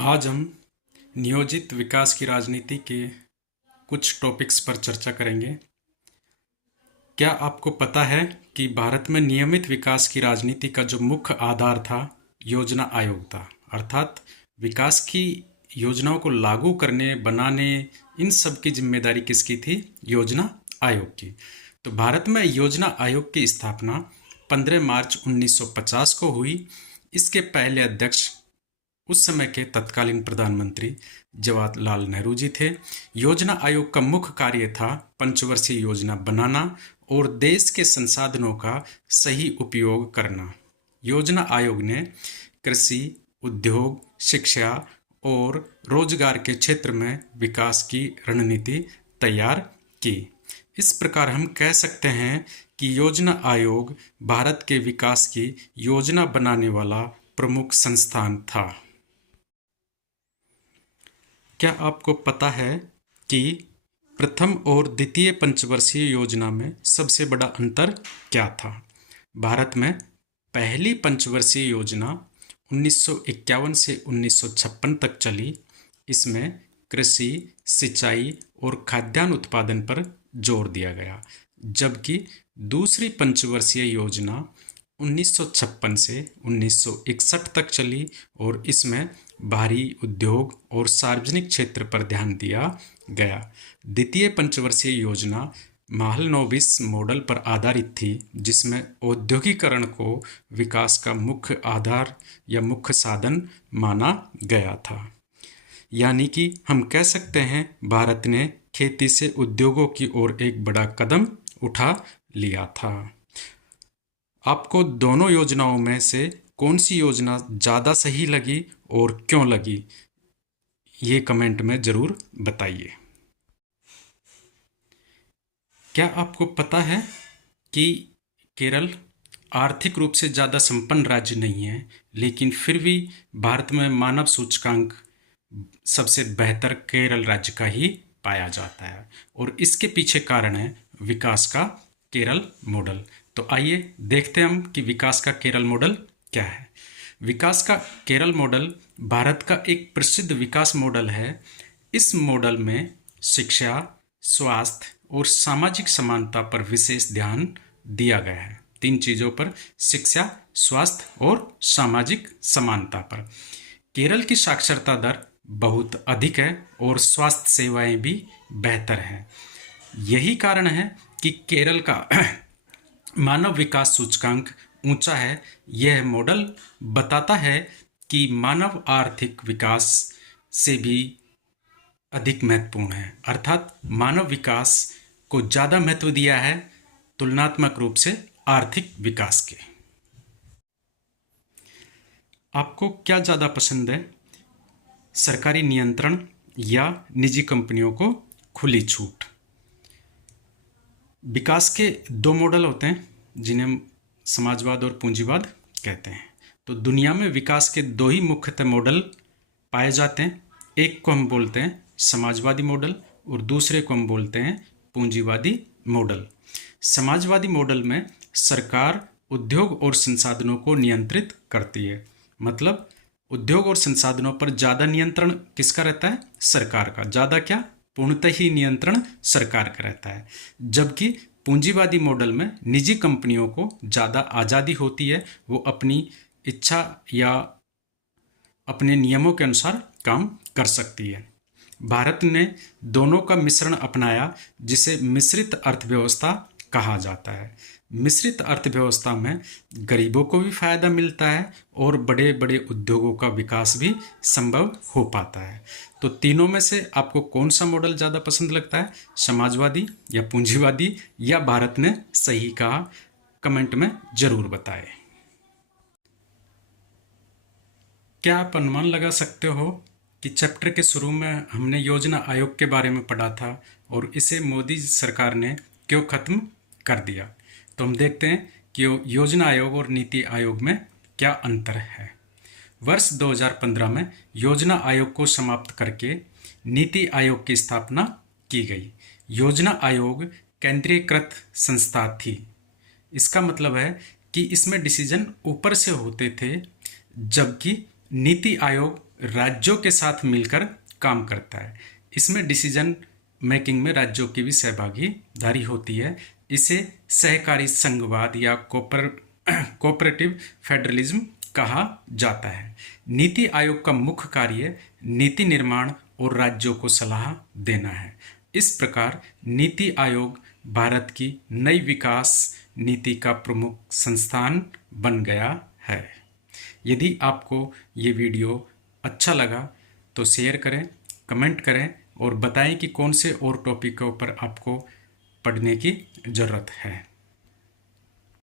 आज हम नियोजित विकास की राजनीति के कुछ टॉपिक्स पर चर्चा करेंगे। क्या आपको पता है कि भारत में नियमित विकास की राजनीति का जो मुख्य आधार था, योजना आयोग था। अर्थात विकास की योजनाओं को लागू करने, बनाने, इन सब की जिम्मेदारी किसकी थी? योजना आयोग की। तो भारत में योजना आयोग की स्थापना 15 मार्च 1950 को हुई। इसके पहले अध्यक्ष उस समय के तत्कालीन प्रधानमंत्री जवाहरलाल नेहरू जी थे। योजना आयोग का मुख्य कार्य था पंचवर्षीय योजना बनाना और देश के संसाधनों का सही उपयोग करना। योजना आयोग ने कृषि, उद्योग, शिक्षा और रोजगार के क्षेत्र में विकास की रणनीति तैयार की। इस प्रकार हम कह सकते हैं कि योजना आयोग भारत के विकास की योजना बनाने वाला प्रमुख संस्थान था। क्या आपको पता है कि प्रथम और द्वितीय पंचवर्षीय योजना में सबसे बड़ा अंतर क्या था? भारत में पहली पंचवर्षीय योजना 1951 से 1956 तक चली। इसमें कृषि, सिंचाई और खाद्यान्न उत्पादन पर जोर दिया गया, जबकि दूसरी पंचवर्षीय योजना 1956 से 1961 तक चली और इसमें भारी उद्योग और सार्वजनिक क्षेत्र पर ध्यान दिया गया। द्वितीय पंचवर्षीय योजना महालनोबिस मॉडल पर आधारित थी, जिसमें औद्योगिकरण को विकास का मुख्य आधार या मुख्य साधन माना गया था। यानी कि हम कह सकते हैं भारत ने खेती से उद्योगों की ओर एक बड़ा कदम उठा लिया था। आपको दोनों योजनाओं में से कौन सी योजना ज़्यादा सही लगी और क्यों लगी, ये कमेंट में ज़रूर बताइए। क्या आपको पता है कि केरल आर्थिक रूप से ज़्यादा संपन्न राज्य नहीं है, लेकिन फिर भी भारत में मानव सूचकांक सबसे बेहतर केरल राज्य का ही पाया जाता है और इसके पीछे कारण है विकास का केरल मॉडल। तो आइए देखते हैं हम कि विकास का केरल मॉडल क्या है। विकास का केरल मॉडल भारत का एक प्रसिद्ध विकास मॉडल है। इस मॉडल में शिक्षा, स्वास्थ्य और सामाजिक समानता पर विशेष ध्यान दिया गया है। तीन चीज़ों पर, शिक्षा, स्वास्थ्य और सामाजिक समानता पर। केरल की साक्षरता दर बहुत अधिक है और स्वास्थ्य सेवाएं भी बेहतर हैं। यही कारण है कि केरल का मानव विकास सूचकांक ऊंचा है। यह मॉडल बताता है कि मानव आर्थिक विकास से भी अधिक महत्वपूर्ण है, अर्थात मानव विकास को ज़्यादा महत्व दिया है तुलनात्मक रूप से आर्थिक विकास के। आपको क्या ज़्यादा पसंद है, सरकारी नियंत्रण या निजी कंपनियों को खुली छूट? विकास के दो मॉडल होते हैं जिन्हें हम समाजवाद और पूंजीवाद कहते हैं। तो दुनिया में विकास के दो ही मुख्यतः मॉडल पाए जाते हैं। एक को हम बोलते हैं समाजवादी मॉडल और दूसरे को हम बोलते हैं पूंजीवादी मॉडल। समाजवादी मॉडल में सरकार उद्योग और संसाधनों को नियंत्रित करती है। मतलब उद्योग और संसाधनों पर ज़्यादा नियंत्रण किसका रहता है? सरकार का। ज़्यादा क्या, पूर्णतः ही नियंत्रण सरकार का रहता है। जबकि पूंजीवादी मॉडल में निजी कंपनियों को ज़्यादा आज़ादी होती है, वो अपनी इच्छा या अपने नियमों के अनुसार काम कर सकती है। भारत ने दोनों का मिश्रण अपनाया, जिसे मिश्रित अर्थव्यवस्था कहा जाता है। मिश्रित अर्थव्यवस्था में गरीबों को भी फायदा मिलता है और बड़े बड़े उद्योगों का विकास भी संभव हो पाता है। तो तीनों में से आपको कौन सा मॉडल ज़्यादा पसंद लगता है, समाजवादी या पूंजीवादी, या भारत ने सही कहा? कमेंट में ज़रूर बताएं। क्या आप अनुमान लगा सकते हो कि चैप्टर के शुरू में हमने योजना आयोग के बारे में पढ़ा था और इसे मोदी सरकार ने क्यों ख़त्म कर दिया? तो हम देखते हैं कि योजना आयोग और नीति आयोग में क्या अंतर है। वर्ष 2015 में योजना आयोग को समाप्त करके नीति आयोग की स्थापना की गई। योजना आयोग केंद्रीयकृत संस्था थी। इसका मतलब है कि इसमें डिसीजन ऊपर से होते थे, जबकि नीति आयोग राज्यों के साथ मिलकर काम करता है। इसमें डिसीजन मेकिंग में राज्यों की भी सहभागीदारी होती है। इसे सहकारी संघवाद या कोऑपरेटिव फेडरलिज्म कहा जाता है। नीति आयोग का मुख्य कार्य नीति निर्माण और राज्यों को सलाह देना है। इस प्रकार नीति आयोग भारत की नई विकास नीति का प्रमुख संस्थान बन गया है। यदि आपको ये वीडियो अच्छा लगा तो शेयर करें, कमेंट करें और बताएं कि कौन से और टॉपिक के ऊपर आपको पढ़ने की ज़रूरत है।